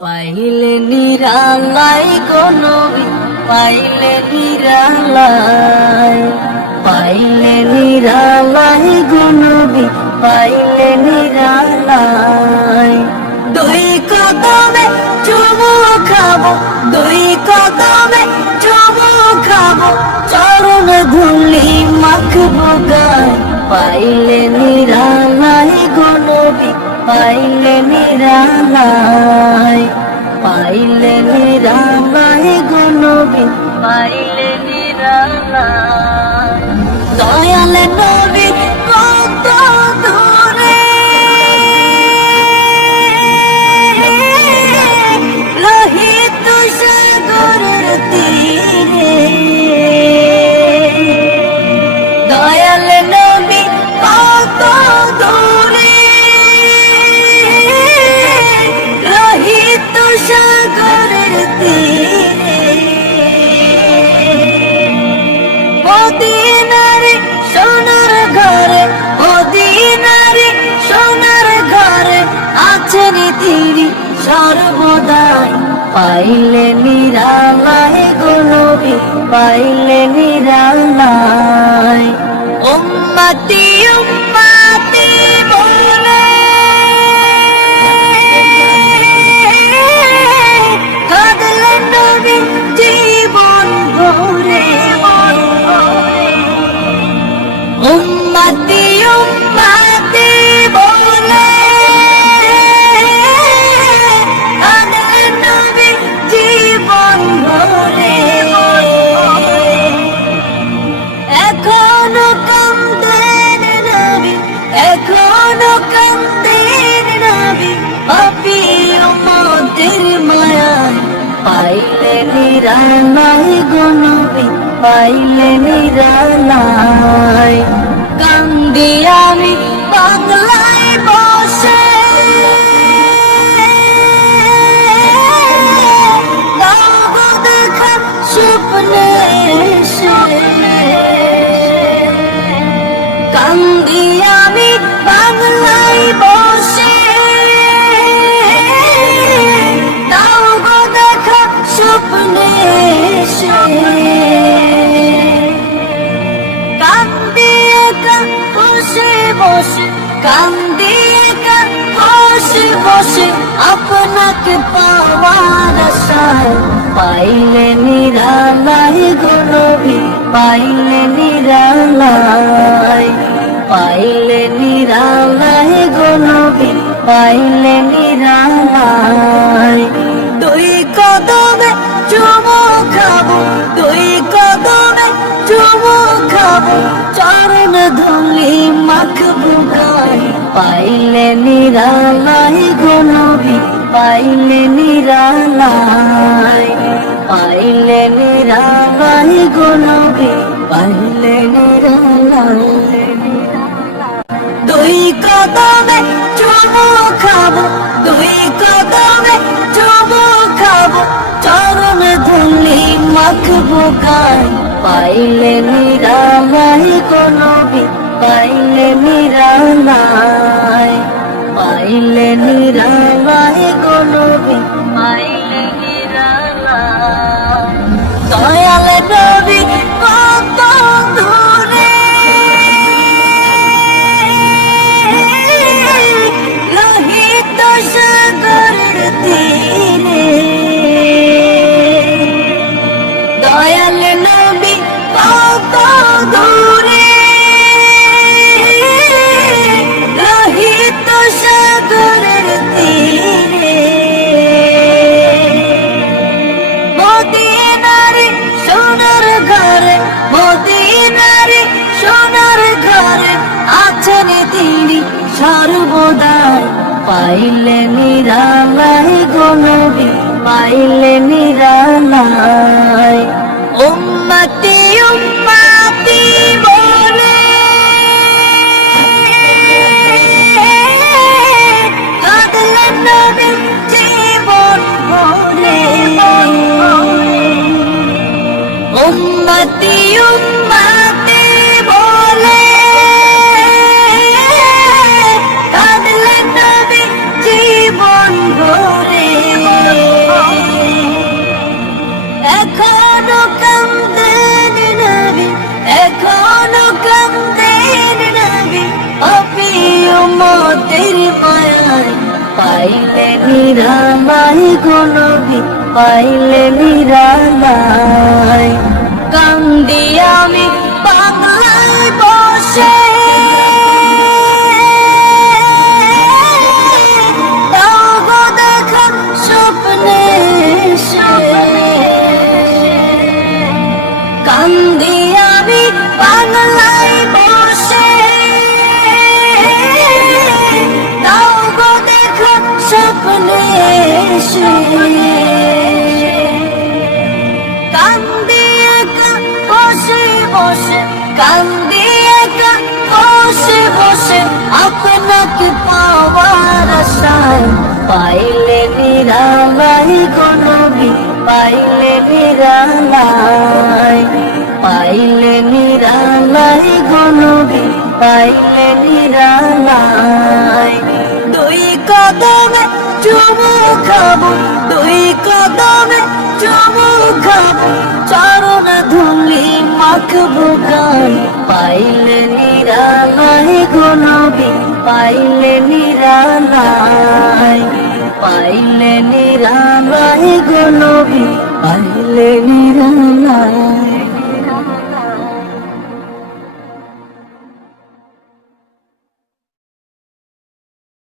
পাইলে নিরালাই গো নবী, পাইলে নিরালাই, পাইলে নিরালাই গো নবী, পাইলে নিরালাই। দুই কদমে চুমু খাবো, দুই কদমে চুমু খাবো, চরণ ধুলি মাখবো গায়। পাইলে নিরালাই গো নবী, পাইলে নিরালাই, পাইলে নিরালাই গো নবী, পাইলে নিরালাই। দয়াল নবী কত দূরে, লোহিত সাগরের তীরে। দয়াল নবী কত দূরে, লোহিত সাগরের তীরে। মদিনারে সোনার ঘরে, মদিনারে সোনার ঘরে আছেন তিনি সর্বদাই। পাইলে নিরালাই গো নবী, পাইলে নিরালাই। উম্মতি উম্মতি বলে কাঁদলেন নবী জীবন ভরে। উম্মতি উম্মতি বলে কাঁদলেন নবী জীবন ভরে। এখনো কাঁদেন নবী, এখনো কাঁদেন নবী, পাপী উম্মতের মায়ায়। পাইলে নিরালাই গো নবী, পাইলে নিরালাই। কান্দি আমি বাংলায় বসে, দাও গো দেখা স্বপ্নে এসে। কান্দি আমি বাংলায় বসে, দাও গো দেখা স্বপ্নে এসে। কান্দি একা বসে বসে, কান্দি একা বসে বসে, আপনাকে পাওয়ার আশায়। পাইলে নিরালাই গো নবী, পাইলে নিরালাই, পাইলে নিরালাই গো নবী, পাইলে নিরালাই। দুই কদমে চুমু খাবো, দুই কদমে চুমু খাবো, চরণ ধুলি মাখবো গায়। পাইলে নিরালাই গো নবী, পাইলে নিরালাই, পাইলে নিরালাই গো নবী, পাইলে নিরালাই। দুই কদমে চুমু খাবো, দুই কদমে চুমু খাবো, চরণ ধুলি মাখবো গায়। পাইলে নিরালাই গো নবী, পাইলে নিরালাই, পাইলে নিরালাই গো নবী, পাইলে নিরালাই। দয়াল নবী কত দূরে, লোহিত সাগরের তীরে। দয়াল নবী কত দূরে, লোহিত সাগরের তীরে। মদিনারে সোনার ঘরে, মদিনারে সোনার ঘরে আছেন তিনি সর্বদাই। পাইলে নিরালাই গো নবী, পাইলে নিরালাই। উম্মতি উম্মতি বলে কাঁদলেন নবী জীবন ভরে। উম্মতি উম্মতি বলে কাঁদলেন নবী জীবন ভরে। নিরালায় গো নবী পাইলে নিরালায় কান্দি আমি বাংলায় বসে দাও গো দেখা স্বপ্নে কান্দি আমি বাংলায় বসে দাও গো দেখা স্বপ্নে কান্দি একা বসে বসে কান্দি একা বসে বসে আপনাকে পাওয়ার আশায় পাইলে নিরালায় গো নবী পাইলে নিরালায় পাইলে নিরালায় গো নবী পাইলে নিরালায় দুই কদমে চুমু খাবো দুই কদমে চুমু খাবো চরণ ধুলি মাখবো গান পাইলে নিরালায় গো নবী পাইলে নিরালায় পাইলে নিরালায় গো নবী পাইলে নিরালায়।